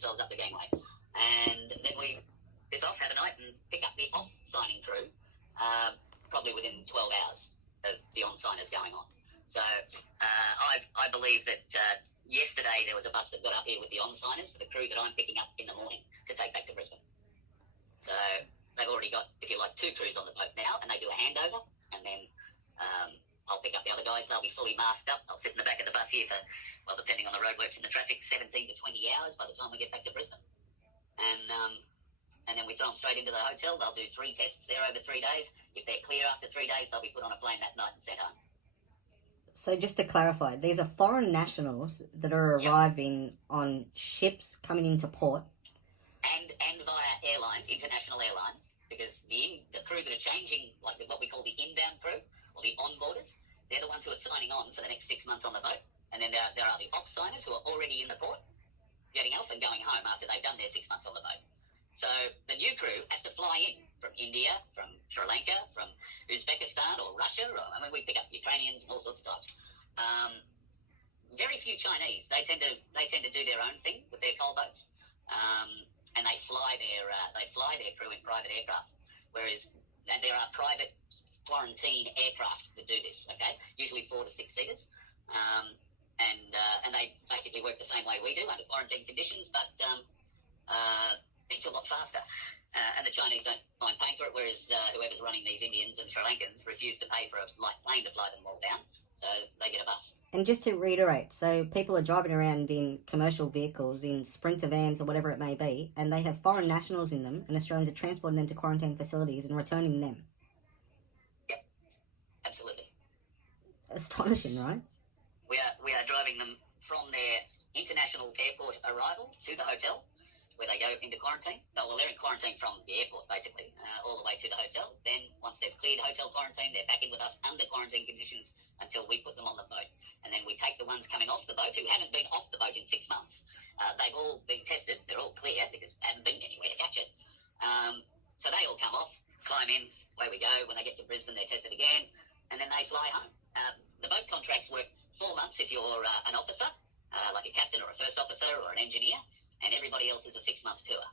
themselves up the gangway. And then we piss off, have a night, and pick up the off-signing crew, probably within 12 hours of the on-signers going on. So I believe that yesterday there was a bus that got up here with the on-signers for the crew that I'm picking up in the morning to take back to Brisbane. So they've already got, if you like, 2 crews on the boat now, and they do a handover, and then I'll pick up the other guys. They'll be fully masked up. I'll sit in the back of the bus here for, well, depending on the roadworks and the traffic, 17 to 20 hours by the time we get back to Brisbane. And then we throw them straight into the hotel. They'll do 3 tests there over 3 days. If they're clear after 3 days, they'll be put on a plane that night and sent home. So just to clarify, these are foreign nationals that are arriving on ships coming into port. And via airlines, international airlines, because the crew that are changing, like what we call the inbound crew, or the onboarders, they're the ones who are signing on for the next 6 months on the boat. And then there are the off-signers who are already in the port, getting off and going home after they've done their 6 months on the boat. So the new crew has to fly in from India, from Sri Lanka, from Uzbekistan or Russia. We pick up Ukrainians and all sorts of types. Very few Chinese. They tend to do their own thing with their coal boats. And they fly their crew in private aircraft, whereas there are private quarantine aircraft that do this. Okay, usually 4 to 6 seaters, and they basically work the same way we do under quarantine conditions, but it's a lot faster. And the Chinese don't mind paying for it, whereas whoever's running these Indians and Sri Lankans refuse to pay for a light plane to fly them all down, so they get a bus. And just to reiterate, so people are driving around in commercial vehicles, in Sprinter vans or whatever it may be, and they have foreign nationals in them, and Australians are transporting them to quarantine facilities and returning them. Yep, absolutely. Astonishing, right? We are driving them from their international airport arrival to the hotel, where they go into quarantine. Well, they're in quarantine from the airport, basically, all the way to the hotel. Then, once they've cleared hotel quarantine, they're back in with us under quarantine conditions until we put them on the boat. And then we take the ones coming off the boat who haven't been off the boat in 6 months. They've all been tested. They're all clear because they haven't been anywhere to catch it. So they all come off, climb in, away we go. When they get to Brisbane, they're tested again, and then they fly home. The boat contracts work 4 months if you're an officer, like a captain or a first officer or an engineer, and everybody else is a 6-month tour.